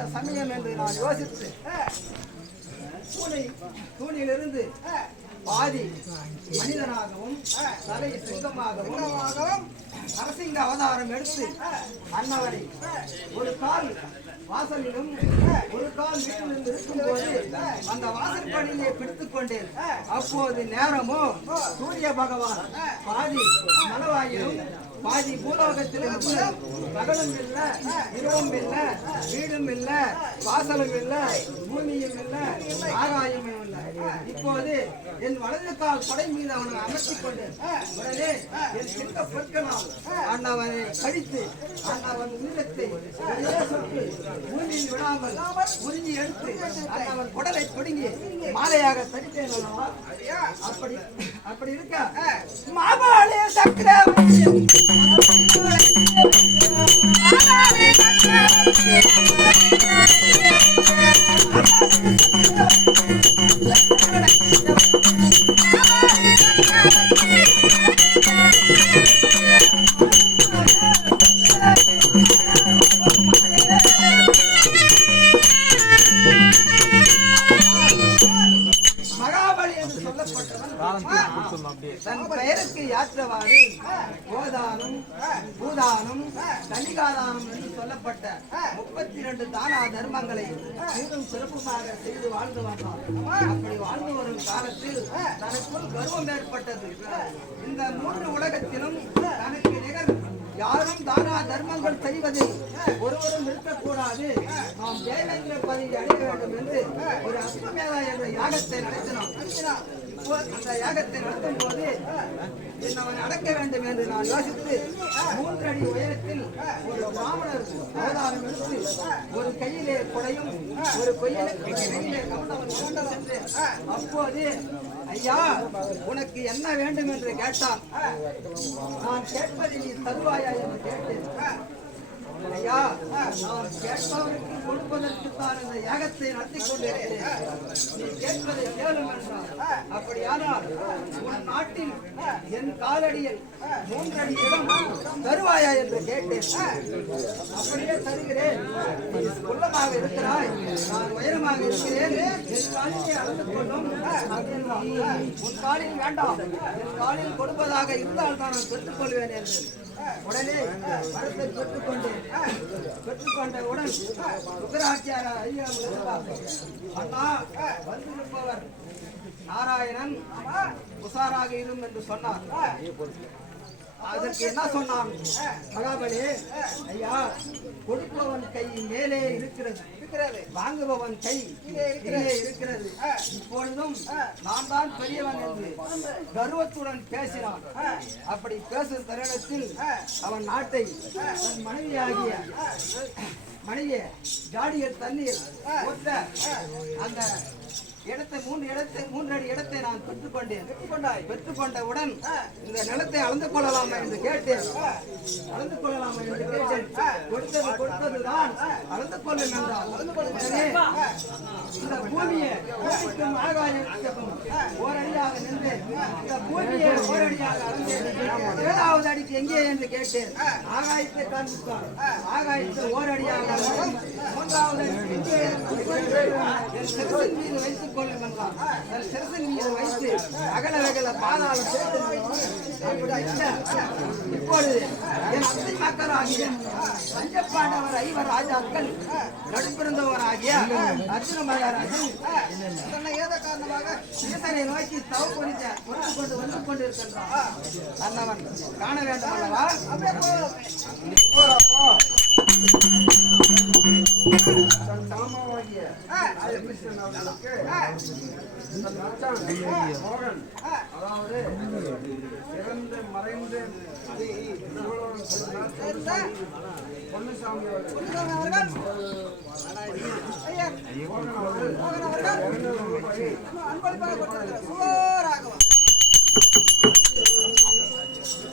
எப்படிப்பட்ட சமயம் என்று நான் யோசித்து தூணிலிருந்து பாதி மனிதனாகவும் தலை சிங்கமாகவும் நரசிங்க அவதாரம் எடுத்து அன்னவரை ஒரு கால் வாசலிலும் ஒரு கால் வீட்டிலிருந்து இருக்கும்போது அந்த வாசற்படியை பிடித்துக் கொண்டேன். அப்போது நேரமோ சூரிய பகவான் பாதி மனவாயிலும் பாதி பூலோகத்திலும் பகலும் இல்லை, இரவும் இல்லை, வீடும் இல்லை, வாசலும் இல்லை, பூமியும் இல்லை, ஆகாயமும் இல்லை. இப்போது என் வலது கால் கொடை மீது அவனை அமர்த்திக் கொண்டேன். உடனே என் சிங்க பொற்களால் அண்ணவனை கடித்து அண்ணவன் உயிரத்தை பூமியில் விடாமல் உறிஞ்சி எடுத்து அண்ணவன் குடலை பிடுங்கி மாலையாக தடித்தேன். அப்படி இருக்க மாபாலே சக்கரவர்த்தி தன் பெயருக்கு ஏற்றவாறு கோதானம், பூதானம், கன்னிகாதானம் என்று சொல்லப்பட்ட 32 தானா தர்மங்களை சீரும் சிறப்புமாக செய்து வாழ்ந்து வந்தார். அப்படி வாழ்ந்து வரும் காலத்தில் தனக்குள் கர்வம் ஏற்பட்டது. இந்த 3 உலகத்திலும் தனக்கு நிகர் யாரும் தானா தர்மங்கள் செய்வதில் ஒருவரும் இருக்கக்கூடாது, நாம் தேவேந்திர பதவி அடைய வேண்டும் என்று ஒரு அஸ்வமேதா என்ற யாகத்தை நடத்தினோம். அந்த யாகத்தை நடத்தும் போது அவனை அடக்க வேண்டும் என்று நான் யோசித்து 3 அடி உயரத்தில் ஒரு பிராமணர் அவதாரம் எடுத்து ஒரு கையிலே கொடையும் ஒரு கையிலே கமண்டவன் கொண்டவன் என்று அப்போது ஐயா உனக்கு என்ன வேண்டும் என்று கேட்டான். நான் கேட்பதை நீ தருவாயா என்று கேட்டேன். ஐயா நான் கேட்பவருக்கு கொடுப்பதற்குத்தான் இந்த யாகத்தை நடத்தி கொண்டிருக்கிறேன், நீ கேட்பதை கேளும் என்றார். அப்படியானால் உன் நாட்டில் என் காலடியில் 3 அடி இடம் தருவாயா என்று கேட்டேன். அப்படியே தருகிறேன், நீ குள்ளமாக இருக்கிறாய், நான் உயரமாக இருக்கிறேன், என் காலிலே அளந்து கொள்ளும். உன் காலில் வேண்டாம், என் காலில் கொடுப்பதாக இருந்தால் தான் நான் பெற்றுக்கொள்வேன் என்று உடனே மரத்தை பெற்றுக்கொண்டவுடன் சுக்கராச்சார ஐயா அண்ணா வந்திருப்பவர் நாராயணன் உசாராக இரும் என்று சொன்னார். அதற்கு என்ன சொன்னான் மகாபலி, ஐயா கொடுப்பவன் கை மேலே இருக்கிறது, வாங்குபவன் கை கீழே இருக்கிறது. இப்பொழுதும் நான் தான் பெரியவன் என்று கர்வத்துடன் பேசினான். அப்படி பேசும் தருணத்தில் அவன் நாட்டை தன் மனைவியை ஜாடியில் தண்ணீர் ஒட்ட அந்த இடத்தை 3 அடி இடத்தை நான் பெற்றுக்கொண்டவுடன் இந்த நிலத்தை அளந்து கொள்ளலாமா என்று கேட்டேன். அளந்து கொள்ளலாமா என்று கேட்டேன். கொடுத்ததுதான் அளந்து கொள்ளும் என்றால் இந்த பூமியை பூமிக்கும் ஆகாயத்துக்கும் ஓரடியாக நின்று இந்த பூமியை ஓரடியாக அளந்து 7வது அடிக்கு எங்கே என்று கேட்டேன். ஆகாயத்தை காண்பித்தார். ஆகாயத்தை ஓரடியாக 3வது அடிக்கு எங்கே என் சிறுசின் மீது வைத்துக் கொள்ளும் என்றார். தன் சிறுசின் மீது வைத்து அகல வகல பாதாளம் இப்பொழுது என் அத்தை மக்களாகிய பஞ்சபாண்டவர் 5 ராஜாக்கள் நடுப்பிருந்தவராகிய அர்ஜுன மகாராஜன் தன்னை ஏதோ காரணமாக சீசனை நோக்கி தவ பொறித்து கொண்டு வந்து கொண்டிருக்கின்றான். அன்னவன் காண வேண்டும் அல்லவா? சாமாவாகிய ராஜகிருஷ்ணன் அவர்களுக்கு மோகன், அதாவது இறந்து மறைந்து பொன்னுசாமி அவர்கள்